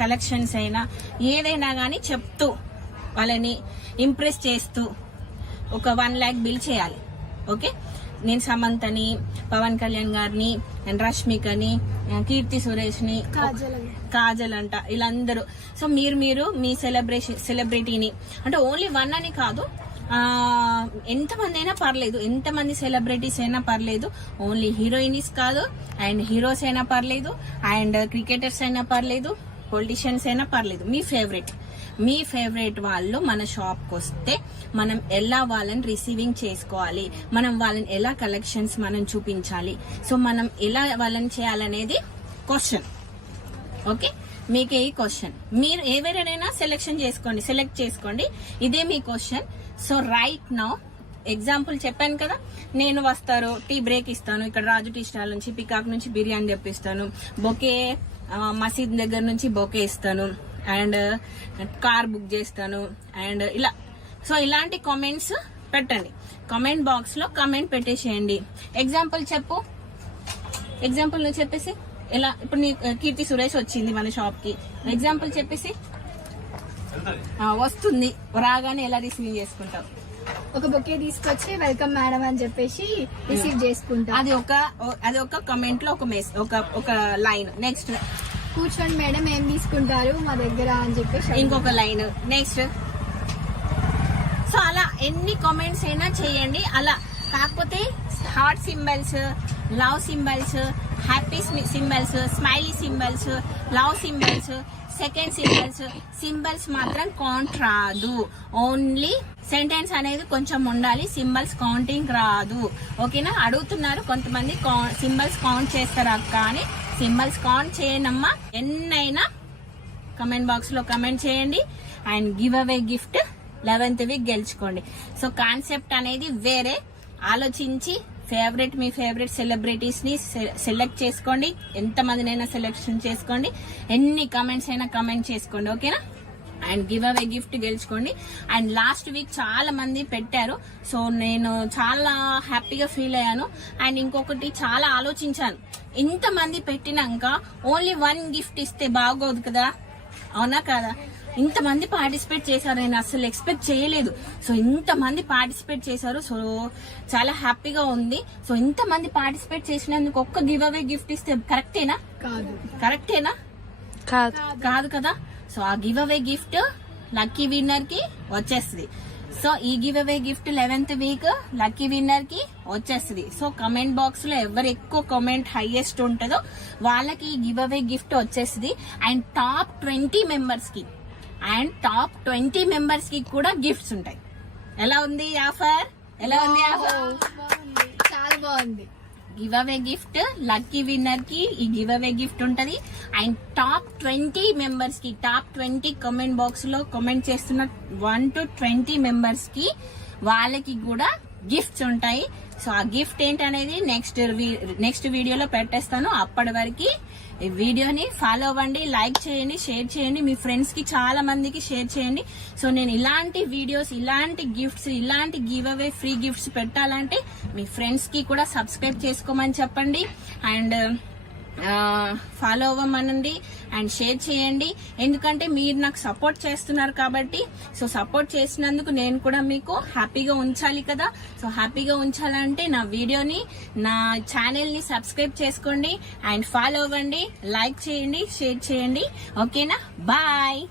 Collections అయినా ఏదైనా కానీ చెప్తూ వాళ్ళని ఇంప్రెస్ చేస్తూ ఒక 1 lakh బిల్ చేయాలి. ఓకే, నేను సమంతని, పవన్ కళ్యాణ్ గారిని, రష్మికని, కీర్తి సురేష్ ని, కాజల్ అంట, వీళ్ళందరూ. సో మీరు మీ సెలబ్రిటీని అంటే ఓన్లీ 1 అని కాదు, ఎంతమంది అయినా పర్లేదు, ఎంతమంది సెలబ్రిటీస్ అయినా పర్లేదు, ఓన్లీ హీరోయిన్స్ కాదు, అండ్ హీరోస్ అయినా పర్లేదు, అండ్ క్రికెటర్స్ అయినా పర్లేదు, పొలిటీషియన్స్ అయినా పర్లేదు. మీ ఫేవరెట్ వాళ్ళు మన షాప్కి వస్తే మనం ఎలా వాళ్ళని రిసీవింగ్ చేసుకోవాలి, మనం వాళ్ళని ఎలా కలెక్షన్స్ మనం చూపించాలి, సో మనం ఎలా వాళ్ళని చేయాలనేది క్వశ్చన్. ఓకే, మీకే ఈ క్వశ్చన్. మీరు ఎవరైనా సెలెక్ట్ చేసుకోండి, ఇదే మీ question. So right now example చెప్పాను కదా, నేను వస్తారు, టీ బ్రేక్ ఇస్తాను, ఇక్కడ రాజు టీ స్టాల్ నుంచి పికాక్ నుంచి బిర్యానీ తెప్పిస్తాను, బొకే మసీద్ దగ్గర నుంచి బొకే ఇస్తాను, అండ్ కార్ బుక్ చేస్తాను, అండ్ ఇలా. సో ఇలాంటి కామెంట్స్ పెట్టండి, కామెంట్ బాక్స్ లో కామెంట్ పెట్టేసేయండి. ఎగ్జాంపుల్ నువ్వు చెప్పేసి ఎలా. ఇప్పుడు నీ కీర్తి సురేష్ వచ్చింది మన షాప్ కి, ఎగ్జాంపుల్ చెప్పేసి వస్తుంది, రాగానే ఎలా రిసీవ్ చేసుకుంటావు? ఒక బొకే తీసుకొచ్చి వెల్కమ్ మేడం అని చెప్పేసి రిసీవ్ చేసుకుంటా. అది ఒక కమెంట్ లో ఒక లైన్. నెక్స్ట్, కూర్చోండి మేడం ఏం తీసుకుంటారు మా దగ్గర అని చెప్పేసి ఇంకొక లైన్. నెక్స్ట్. సో అలా ఎన్ని కామెంట్స్ అయినా చేయండి అలా. కాకపోతే heart symbols, love symbols, happy symbols, smiley symbols, love symbols, second symbols మాత్రం కౌంట్ రాదు. ఓన్లీ సెంటెన్స్ అనేది కొంచెం ఉండాలి, సింబల్స్ కౌంటింగ్ రాదు. ఓకేనా? అడుగుతున్నారు కొంతమంది, సింబల్స్ కౌంట్ చేస్తారా అక్క అని. సింబల్స్ కౌంట్ చేయనమ్మా. ఎన్నైనా కమెంట్ బాక్స్ లో కమెంట్ చేయండి. And give away gift 11th week గెలుచుకోండి. సో కాన్సెప్ట్ అనేది వేరే. ఆలోచించి మీ ఫేవరెట్ సెలబ్రిటీస్ ని సెలెక్ట్ చేసుకోండి. ఎంతమందినైనా సెలెక్షన్ చేసుకోండి, ఎన్ని కమెంట్స్ అయినా కమెంట్ చేసుకోండి. ఓకేనా? అండ్ గివ్ అవే గిఫ్ట్ గెలుచుకోండి. అండ్ లాస్ట్ వీక్ చాలా మంది పెట్టారు, సో నేను చాలా హ్యాపీగా ఫీల్ అయ్యాను. అండ్ ఇంకొకటి చాలా ఆలోచించాను, ఇంతమంది పెట్టినాక ఓన్లీ 1 గిఫ్ట్ ఇస్తే బాగోదు కదా, అవునా కదా? ఇంతమంది పార్టిసిపేట్ చేశారు, నేను అసలు ఎక్స్పెక్ట్ చేయలేదు. సో ఇంతమంది పార్టిసిపేట్ చేశారు, సో చాలా హ్యాపీగా ఉంది. సో ఇంతమంది పార్టిసిపేట్ చేసినందుకు ఒక్క గివ్ అవే గిఫ్ట్ ఇస్తే కరెక్టేనా? కరెక్టేనా? కాదు కదా. సో ఆ give away gift lucky winner కి వచ్చేస్తుంది. సో ఈ give away gift 11th week lucky winner కి వచ్చేస్తుంది. సో కమెంట్ బాక్స్ లో ఎవరు ఎక్కువ కామెంట్ హైయెస్ట్ ఉంటుందో వాళ్ళకి ఈ గివ్ అవే గిఫ్ట్ వచ్చేస్తుంది. అండ్ టాప్ 20 మెంబర్స్ కి కూడా గిఫ్ట్స్ ఉంటాయి. ఎలా ఉంది ఆఫర్? చాలా బాగుంది. Give away gift lucky winner కి ఈ గివ్ అవే గిఫ్ట్ ఉంటది. అండ్ టాప్ 20 మెంబర్స్ కి, టాప్ 20 కామెంట్ బాక్స్ లో కామెంట్ చేస్తున్న 1 to 20 మెంబర్స్ కి వాళ్ళకి కూడా గిఫ్ట్స్ ఉంటాయి. సో ఆ గిఫ్ట్ ఏంటనేది నెక్స్ట్ వీడియోలో పెట్టేస్తాను. అప్పటి వరకు ఈ వీడియోని ఫాలో అవ్వండి, లైక్ చేయండి, షేర్ చేయండి, మీ ఫ్రెండ్స్ కి చాలా మందికి షేర్ చేయండి. సో నేను ఇలాంటి వీడియోస్, ఇలాంటి గిఫ్ట్స్, ఇలాంటి గివ్ అవే ఫ్రీ గిఫ్ట్స్ పెట్టాలంటే మీ ఫ్రెండ్స్ కి కూడా సబ్స్క్రైబ్ చేసుకోమని చెప్పండి. అండ్ ఫాలో అవ్వమనండి అండ్ షేర్ చేయండి. ఎందుకంటే మీరు నాకు సపోర్ట్ చేస్తున్నారు కాబట్టి. సో సపోర్ట్ చేసినందుకు నేను కూడా మీకు హ్యాపీగా ఉంచాలి కదా. సో హ్యాపీగా ఉంచాలంటే నా వీడియోని, నా ఛానల్ ని సబ్స్క్రైబ్ చేసుకోండి అండ్ ఫాలో అవ్వండి, లైక్ చేయండి, షేర్ చేయండి. ఓకేనా? Bye.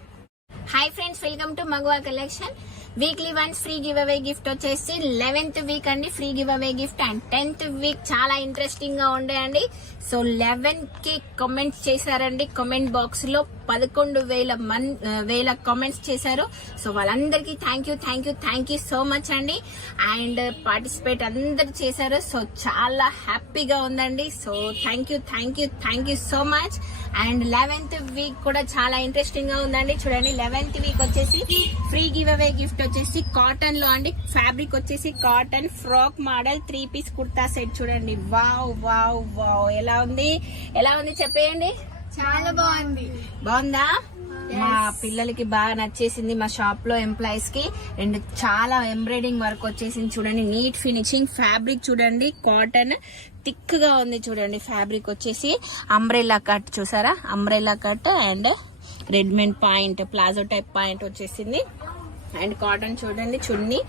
Hi friends, welcome to Maguva collection. Weekly once free give away gift వచ్చేసి 11th వీక్ అండి, free give away gift. And 10th week చాలా ఇంట్రెస్టింగ్ గా ఉండే అండి. సో 11కి కామెంట్స్ చేశారండి. కామెంట్ బాక్స్ లో 11,000 కామెంట్స్ చేశారు. సో వాళ్ళందరికీ థ్యాంక్ యూ సో మచ్ అండి. అండ్ పార్టిసిపేట్ అందరు చేశారు. సో చాలా హ్యాపీగా ఉందండి. So thank you so much. And 11th week కూడా చాలా ఇంట్రెస్టింగ్ గా ఉందండి. చూడండి, 11th వీక్ వచ్చేసి ఫ్రీ గివ్ అవే గిఫ్ట్ వచ్చేసి కాటన్ లో అండి. ఫ్యాబ్రిక్ వచ్చేసి cotton frock model 3 piece kurta set. చూడండి, వావ్ వావ్ వావ్. ఎలా ఉంది చెప్పేయండి. చాలా బాగుందా? మా పిల్లలకి బాగా నచ్చేసింది. మా షాప్ లో ఎంప్లాయీస్ కి. అండ్ చాలా ఎంబ్రాయిడింగ్ వర్క్ వచ్చేసింది. చూడండి, నీట్ ఫినిషింగ్. ఫ్యాబ్రిక్ చూడండి, కాటన్ థిక్ గా ఉంది. చూడండి, ఫ్యాబ్రిక్ వచ్చేసి అంబ్రెల్లా కట్. చూసారా? అంబ్రెల్లా కట్ అండ్ రెడ్మెంట్ పాయింట్ ప్లాజో టైప్ పాయింట్ వచ్చేసింది. అండ్ కాటన్ చూడండి చున్నీ